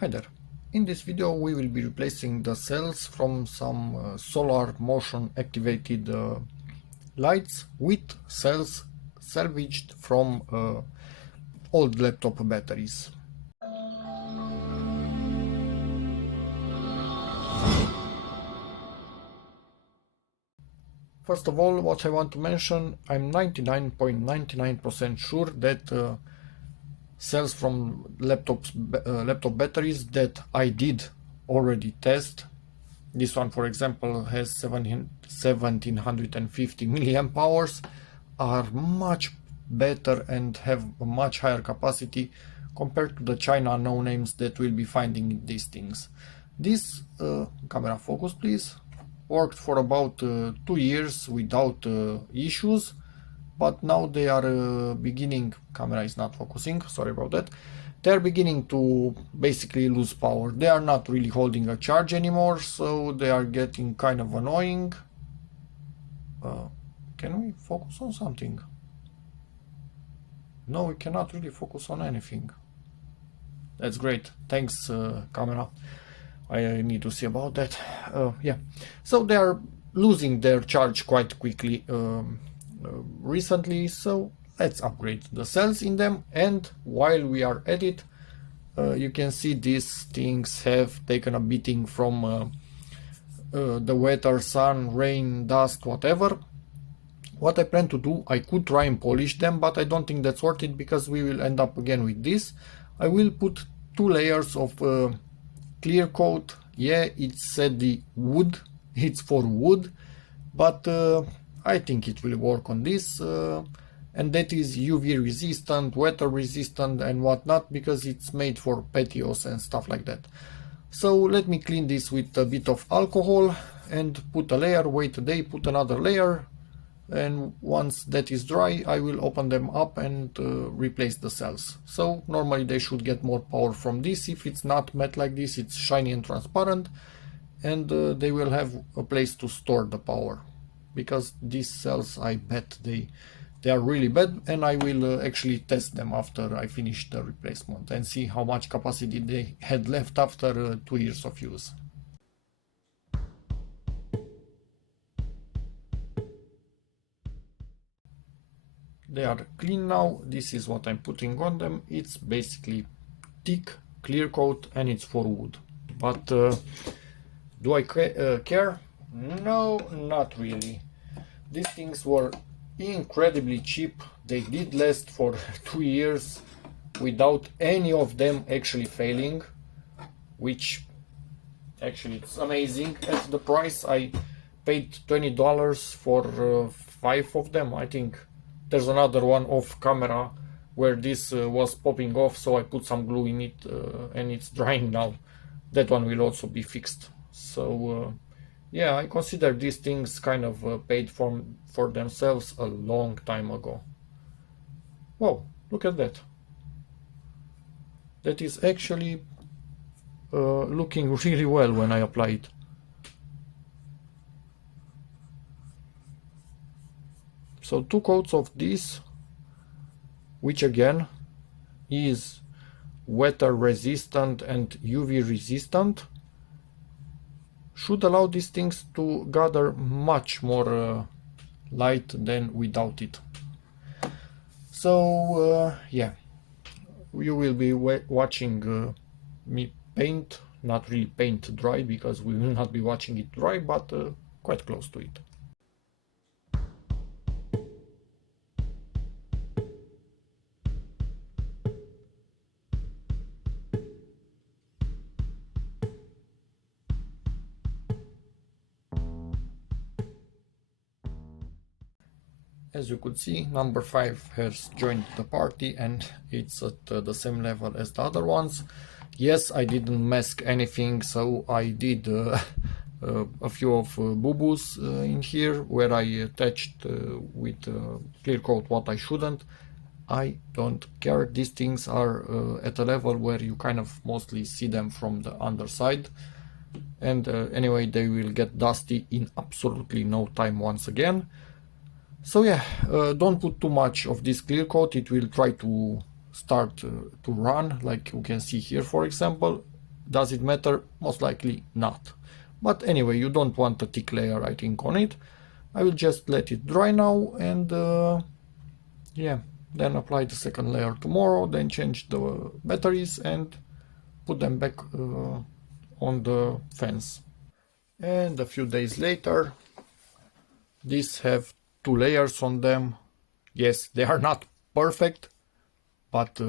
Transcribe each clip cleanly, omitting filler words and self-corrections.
Hi there. In this video we will be replacing the cells from some solar motion activated lights with cells salvaged from old laptop batteries. First of all, what I want to mention, I'm 99.99% sure that cells from laptop batteries that I did already test. This one, for example, has 1750 milliamp hours, are much better and have a much higher capacity compared to the China no names that we'll be finding in these things. This camera focus please, worked for about 2 years without issues, but now they are beginning, camera is not focusing, sorry about that, they are beginning to basically lose power. They are not really holding a charge anymore, so they are getting kind of annoying. Can we focus on something? No, we cannot really focus on anything. That's great, thanks camera. I need to see about that. Yeah, so they are losing their charge quite quickly recently, so let's upgrade the cells in them. And while we are at it, you can see these things have taken a beating from the weather, sun, rain, dust, whatever. What I plan to do, I could try and polish them, but I don't think that's worth it because we will end up again with this. I will put 2 layers of clear coat. Yeah, it said the wood, it's for wood, but I think it will work on this, and that is UV resistant, weather resistant and whatnot, because it's made for patios and stuff like that. So let me clean this with a bit of alcohol and put a layer, wait a day, put another layer, and once that is dry I will open them up and replace the cells. So normally they should get more power from this. If it's not matte like this, it's shiny and transparent, and they will have a place to store the power, because these cells, I bet they are really bad, and I will actually test them after I finish the replacement and see how much capacity they had left after 2 years of use. They are clean now. This is what I'm putting on them. It's basically thick clear coat and it's for wood. But do I care? No, not really. These things were incredibly cheap. They did last for 2 years without any of them actually failing, which actually it's amazing. At the price I paid $20 for 5 of them. I think there's another one off camera where this was popping off, so I put some glue in it and it's drying now. That one will also be fixed. So yeah, I consider these things kind of paid for themselves a long time ago. Whoa, look at that. That is actually looking really well when I apply it. So 2 coats of this, which again is weather resistant and UV resistant, should allow these things to gather much more light than without it. So yeah, you will be watching me paint, not really paint dry, because we will not be watching it dry, but quite close to it. As you could see, number 5 has joined the party and it's at the same level as the other ones. Yes, I didn't mask anything, so I did a few of boo-boos in here where I attached with clear coat what I shouldn't. I don't care. These things are at a level where you kind of mostly see them from the underside, and anyway they will get dusty in absolutely no time once again. So yeah, don't put too much of this clear coat. It will try to start to run, like you can see here for example. Does it matter? Most likely not. But anyway, you don't want a thick layer, I think, on it. I will just let it dry now, and yeah, then apply the second layer tomorrow, then change the batteries and put them back on the fence. And a few days later, these have 2 layers on them. Yes, they are not perfect, but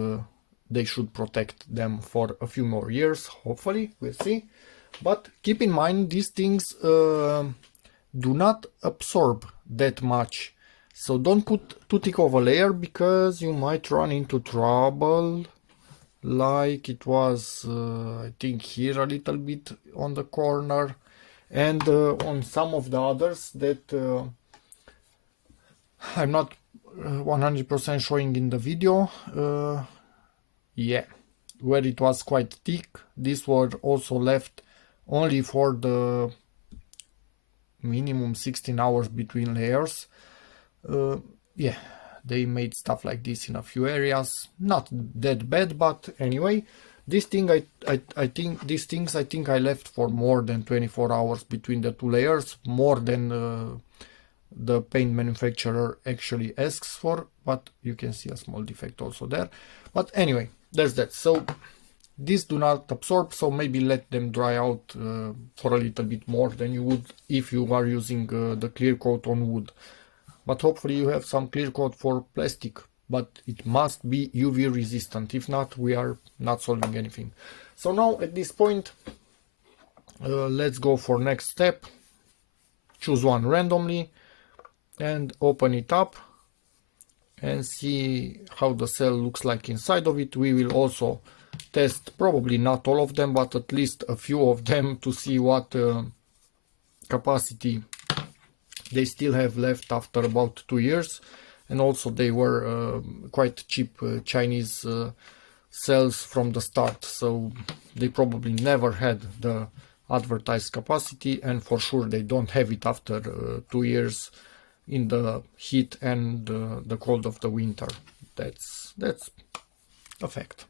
they should protect them for a few more years, hopefully, we'll see. But keep in mind, these things do not absorb that much. So don't put too thick of a layer, because you might run into trouble, like it was, I think, here a little bit on the corner, and on some of the others that I'm not 100% showing in the video. Yeah, where it was quite thick. These were also left only for the minimum 16 hours between layers. Yeah, they made stuff like this in a few areas. Not that bad, but anyway, this thing I think these things I think I left for more than 24 hours between the 2 layers, more than the paint manufacturer actually asks for, but you can see a small defect also there. But anyway, there's that. So these do not absorb, so maybe let them dry out for a little bit more than you would if you are using the clear coat on wood. But hopefully you have some clear coat for plastic, but it must be UV resistant. If not, we are not solving anything. So now at this point, let's go for next step. Choose one randomly and open it up and see how the cell looks like inside of it. We will also test probably not all of them, but at least a few of them, to see what capacity they still have left after about 2 years. And also they were quite cheap Chinese cells from the start, so they probably never had the advertised capacity, and for sure they don't have it after 2 years in the heat and the cold of the winter. That's a fact.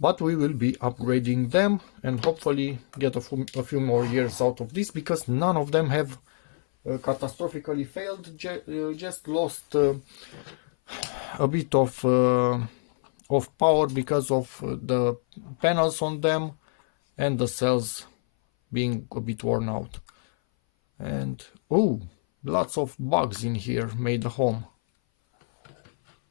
But we will be upgrading them and hopefully get a few more years out of this, because none of them have catastrophically failed, just lost a bit of power because of the panels on them and the cells being a bit worn out. And oh, lots of bugs in here made a home.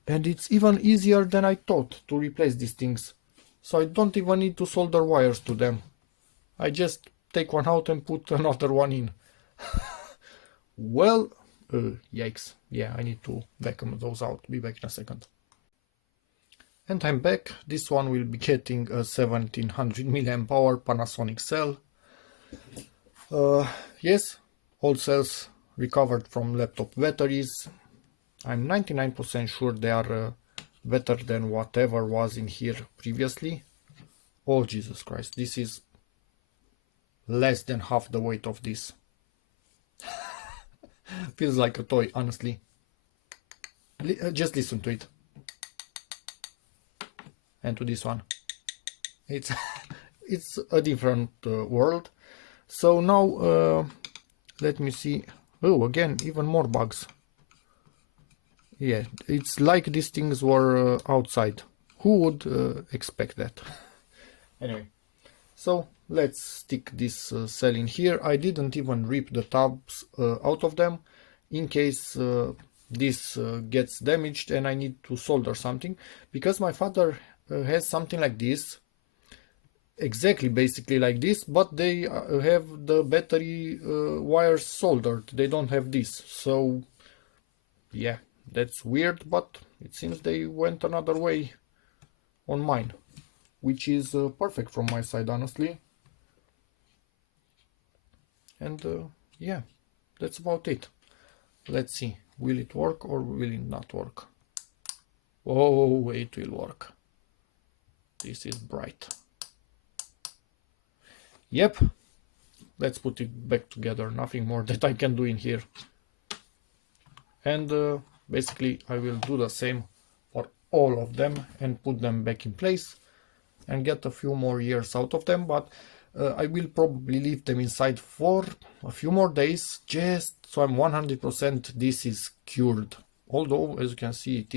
And it's even easier than I thought to replace these things, so I don't even need to solder wires to them. I just take one out and put another one in. Well, yikes. Yeah, I need to vacuum those out. Be back in a second. And I'm back. This one will be getting a 1700 mAh Panasonic cell. Yes, all cells recovered from laptop batteries. I'm 99% sure they are better than whatever was in here previously. Oh Jesus Christ, this is less than half the weight of this. Feels like a toy, honestly. Just listen to it. And to this one. It's it's a different world. So now let me see. Oh, again, even more bugs. Yeah, it's like these things were outside. Who would expect that? Anyway, so let's stick this cell in here. I didn't even rip the tabs out of them in case this gets damaged and I need to solder something, because my father has something like this, exactly basically like this, but they have the battery wires soldered. They don't have this, so yeah, that's weird, but it seems they went another way on mine, which is perfect from my side, honestly. And yeah, that's about it. Let's see, will it work or will it not work? Oh, it will work. This is bright. Yep, let's put it back together. Nothing more that I can do in here. And basically I will do the same for all of them and put them back in place. and get a few more years out of them, but I will probably leave them inside for a few more days, just so I'm 100% this is cured. Although, as you can see,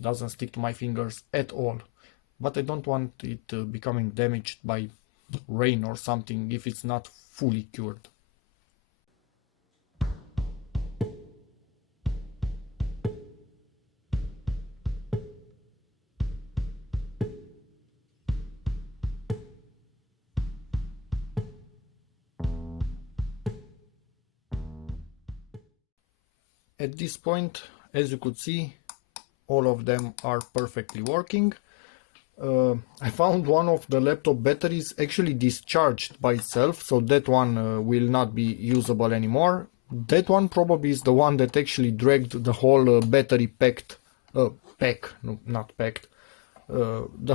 doesn't stick to my fingers at all. But I don't want it becoming damaged by rain or something if it's not fully cured. At this point, as you could see, all of them are perfectly working. I found one of the laptop batteries actually discharged by itself, so that one will not be usable anymore. That one probably is the one that actually dragged the whole battery the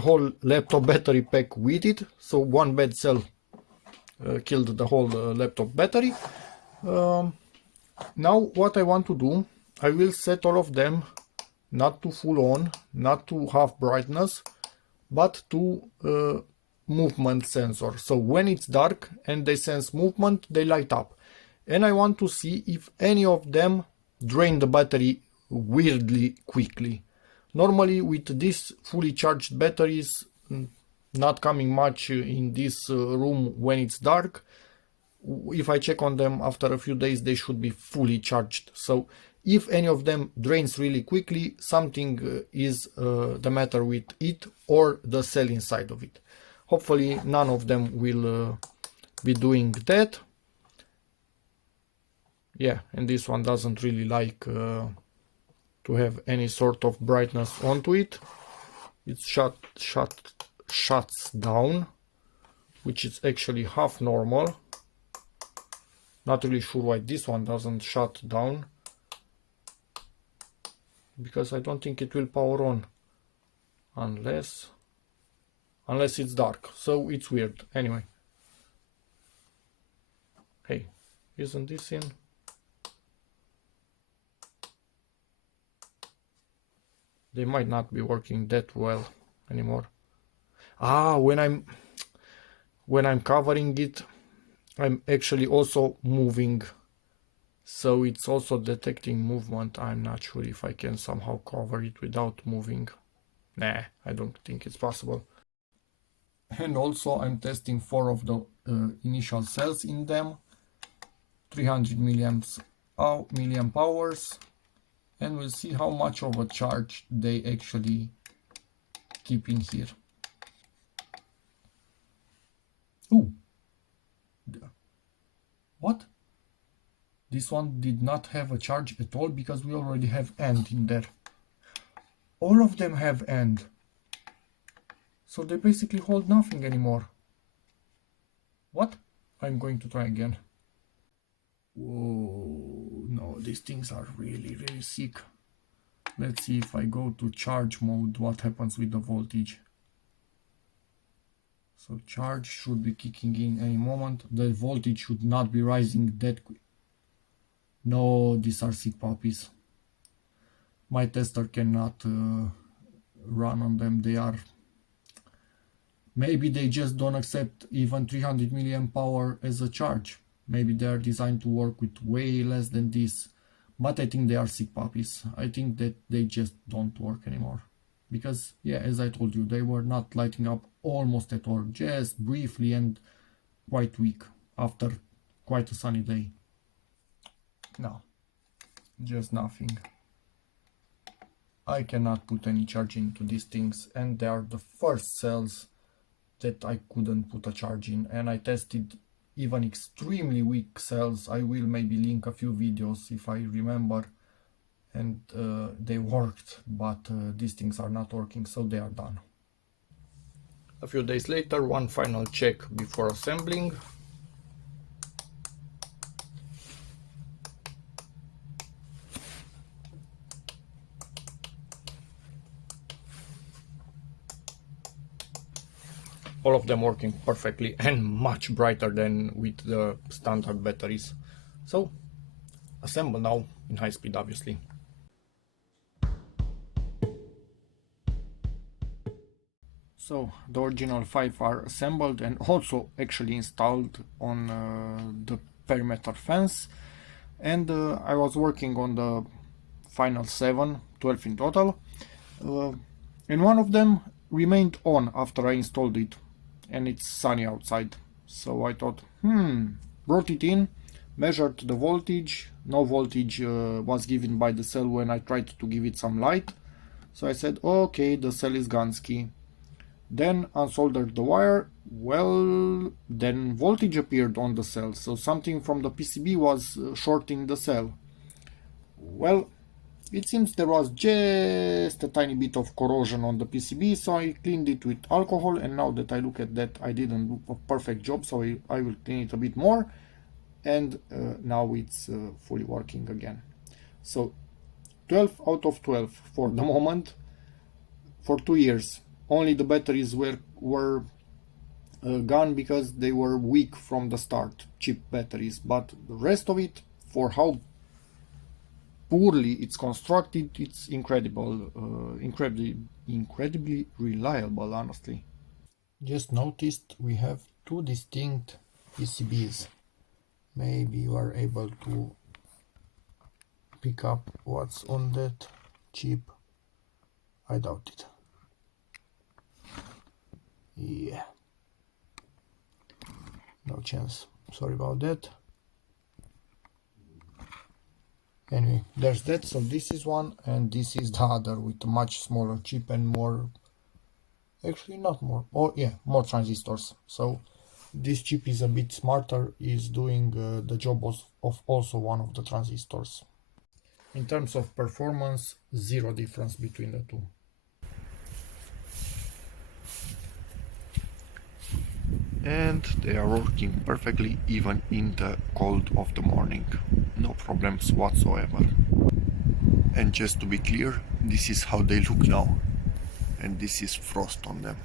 whole laptop battery pack with it. So one bad cell killed the whole laptop battery. Now what I want to do, I will set all of them not to full on, not to half brightness, but to movement sensor. So when it's dark and they sense movement, they light up. And I want to see if any of them drain the battery weirdly quickly. Normally with these fully charged batteries, not coming much in this room when it's dark, if I check on them after a few days, they should be fully charged. So if any of them drains really quickly, something is the matter with it or the cell inside of it. Hopefully none of them will be doing that. Yeah, and this one doesn't really like to have any sort of brightness onto it. It shuts down, which is actually half normal. Not really sure why this one doesn't shut down, because I don't think it will power on unless it's dark. So it's weird. Anyway, hey, isn't this in? They might not be working that well anymore. When I'm covering it, I'm actually also moving, so it's also detecting movement. I'm not sure if I can somehow cover it without moving. Nah, I don't think it's possible. And also I'm testing 4 of the initial cells in them, 300 milliamp hours, and we'll see how much of a charge they actually keep in here. Ooh, what? This one did not have a charge at all because we already have AND in there. All of them have AND. So they basically hold nothing anymore. What? I'm going to try again. Whoa, no, these things are really, really sick. Let's see if I go to charge mode, what happens with the voltage. So charge should be kicking in any moment. The voltage should not be rising that quick. No, these are sick puppies. My tester cannot run on them. Maybe they just don't accept even 300 milliamp hour as a charge. Maybe they are designed to work with way less than this. But I think they are sick puppies. I think that they just don't work anymore. Because, yeah, as I told you, they were not lighting up almost at all. Just briefly and quite weak after quite a sunny day. No, just nothing. I cannot put any charge into these things, and they are the first cells that I couldn't put a charge in, and I tested even extremely weak cells. I will maybe link a few videos if I remember, and they worked, but these things are not working, so they are done. A few days later, one final check before assembling. All of them working perfectly and much brighter than with the standard batteries. So assemble now in high speed, obviously. So the original 5 are assembled and also actually installed on the perimeter fence, and I was working on the final 7, 12 in total, uh, and one of them remained on after I installed it, and it's sunny outside. So I thought, brought it in, measured the voltage. No voltage was given by the cell when I tried to give it some light. So I said, okay, the cell is Gansky. Then unsoldered the wire. Well, then voltage appeared on the cell, so something from the PCB was shorting the cell. Well, it seems there was just a tiny bit of corrosion on the PCB, so I cleaned it with alcohol, and now that I look at that, I didn't do a perfect job, so I will clean it a bit more, and now it's fully working again. So 12 out of 12 for the moment, for 2 years. Only the batteries were gone because they were weak from the start, cheap batteries, but the rest of it, for how poorly it's constructed, it's incredible, incredibly reliable, honestly. Just noticed we have two distinct PCBs. Maybe you are able to pick up what's on that chip. I doubt it. Yeah, no chance. Sorry about that. Anyway, there's that. So this is one, and this is the other with a much smaller chip and more, actually not more, oh yeah, more transistors. So this chip is a bit smarter, is doing the job of also one of the transistors. In terms of performance, zero difference between the two. And they are working perfectly even in the cold of the morning. No problems whatsoever. And just to be clear, this is how they look now. And this is frost on them.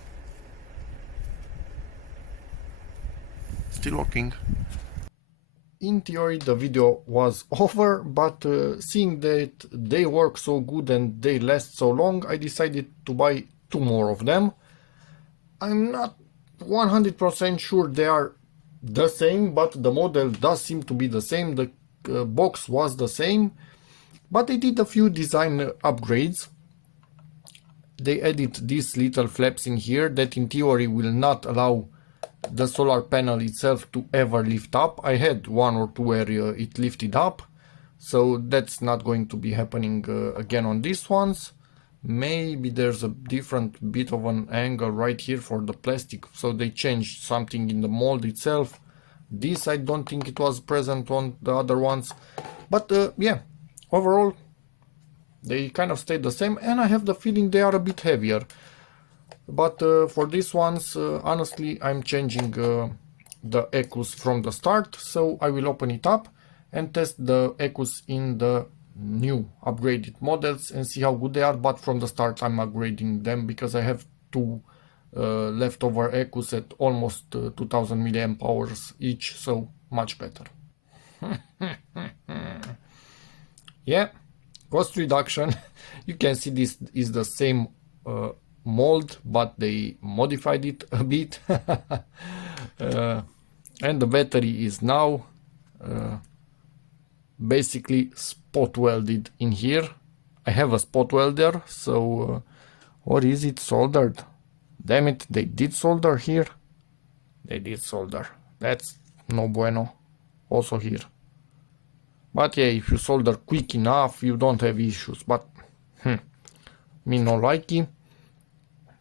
Still working. In theory the video was over, but seeing that they work so good and they last so long, I decided to buy 2 more of them. I'm not 100% sure they are the same, but the model does seem to be the same. The box was the same, but they did a few design upgrades. They added these little flaps in here that in theory will not allow the solar panel itself to ever lift up. I had one or two where it lifted up, so that's not going to be happening again on these ones. Maybe there's a different bit of an angle right here for the plastic, so they changed something in the mold itself. This I don't think it was present on the other ones, but yeah, overall they kind of stayed the same, and I have the feeling they are a bit heavier. But for these ones, honestly, I'm changing the ECUs from the start, so I will open it up and test the ECUs in the new upgraded models and see how good they are. But from the start I'm upgrading them because I have two leftover ECUs at almost 2000 milliamp hours each, so much better. Yeah, cost reduction. You can see this is the same mold, but they modified it a bit. And the battery is now basically spot welded in here. I have a spot welder, so or is it soldered? Damn it, they did solder here. They did solder. That's no bueno. Also here. But yeah, if you solder quick enough, you don't have issues. But me no likey.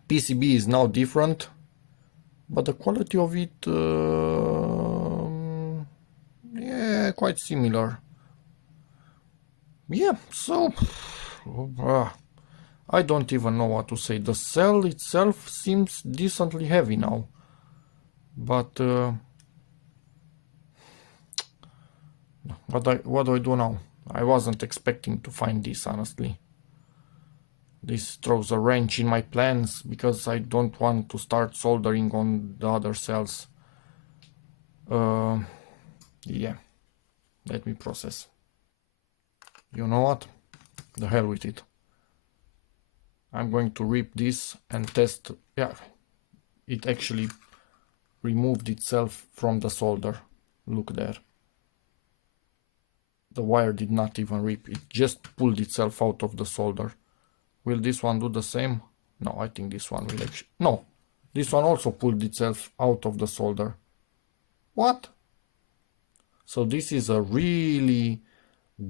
PCB is now different, but the quality of it, yeah, quite similar. Yeah, so I don't even know what to say. The cell itself seems decently heavy now, but what do I do now? I wasn't expecting to find this, honestly. This throws a wrench in my plans because I don't want to start soldering on the other cells. Yeah, let me process. You know what? The hell with it. I'm going to rip this and test. Yeah, it actually removed itself from the solder. Look there. The wire did not even rip, it just pulled itself out of the solder. Will this one do the same? No, I think this one will actually... No, this one also pulled itself out of the solder. What? So this is a really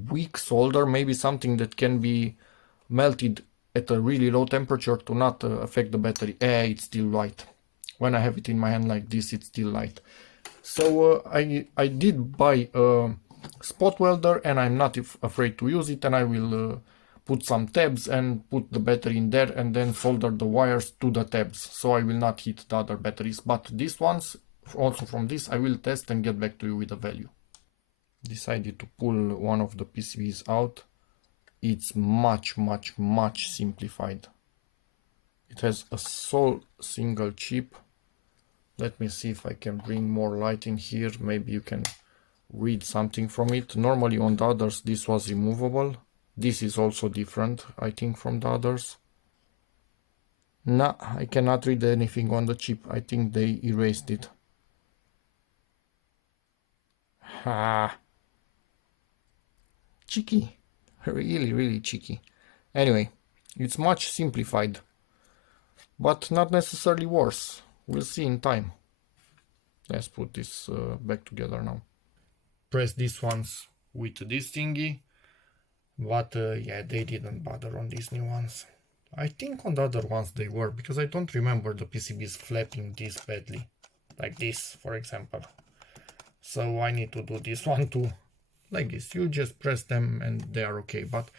weak solder, maybe something that can be melted at a really low temperature to not affect the battery. It's still light. When I have it in my hand like this, it's still light. So I did buy a spot welder, and I'm not afraid to use it, and I will put some tabs and put the battery in there and then solder the wires to the tabs, so I will not hit the other batteries. But these ones, also from this, I will test and get back to you with the value. Decided to pull one of the PCBs out. It's much simplified. It has a sole single chip. Let me see if I can bring more light in here. Maybe you can read something from it. Normally on the others this was removable. This is also different, I think, from the others. Nah, I cannot read anything on the chip. I think they erased it. Ha! Cheeky. Really cheeky. Anyway, it's much simplified, but not necessarily worse. We'll see in time. Let's put this back together now. Press these ones with this thingy, but yeah, they didn't bother on these new ones. I think on the other ones they were, because I don't remember the PCBs flapping this badly, like this, for example. So I need to do this one too, like this. You just press them and they are okay. But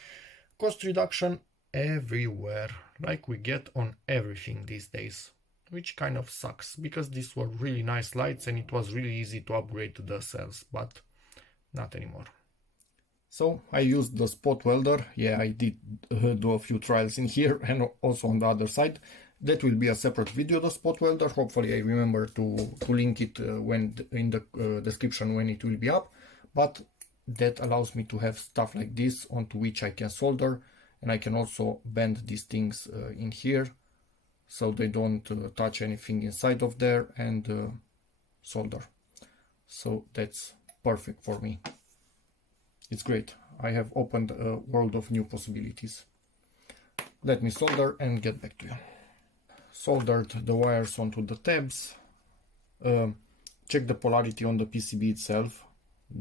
cost reduction everywhere, like we get on everything these days, which kind of sucks, because these were really nice lights and it was really easy to upgrade the cells, but not anymore. So I used the spot welder. Yeah, I did do a few trials in here and also on the other side. That will be a separate video, the spot welder. Hopefully I remember to link it when in the description when it will be up. But that allows me to have stuff like this onto which I can solder, and I can also bend these things in here so they don't touch anything inside of there, and solder. So that's perfect for me. It's great. I have opened a world of new possibilities. Let me solder and get back to you. Soldered the wires onto the tabs. Check the polarity on the PCB itself.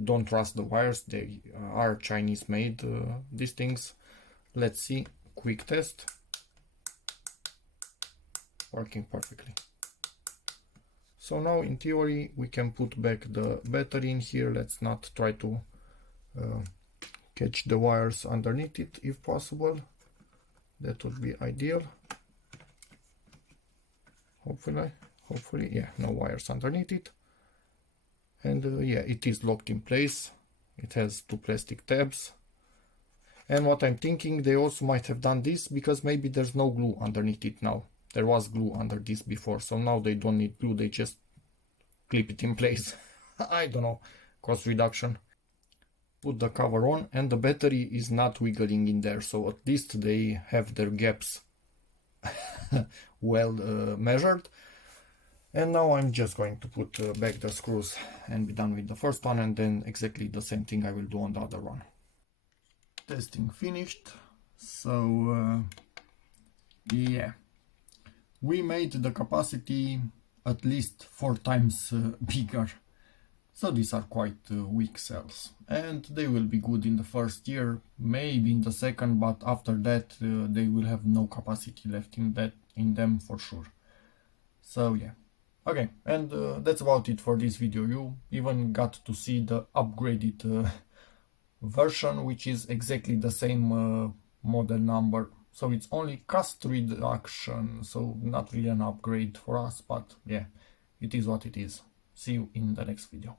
Don't trust the wires, they are Chinese made, these things. Let's see, quick test. Working perfectly. So now in theory we can put back the battery in here. Let's not try to catch the wires underneath it if possible. That would be ideal. Hopefully, yeah, no wires underneath it. And yeah, it is locked in place. It has two plastic tabs. And what I'm thinking, they also might have done this because maybe there's no glue underneath it now. There was glue under this before, so now they don't need glue, they just clip it in place. I don't know, cost reduction. Put the cover on and the battery is not wiggling in there, so at least they have their gaps well measured. And now I'm just going to put back the screws and be done with the first one, and then exactly the same thing I will do on the other one. Testing finished. So yeah, we made the capacity at least 4 times bigger. So these are quite weak cells, and they will be good in the first year, maybe in the second, but after that they will have no capacity left in them for sure. So yeah. Okay, and that's about it for this video. You even got to see the upgraded version, which is exactly the same model number. So it's only cost reduction, so not really an upgrade for us, but yeah, it is what it is. See you in the next video.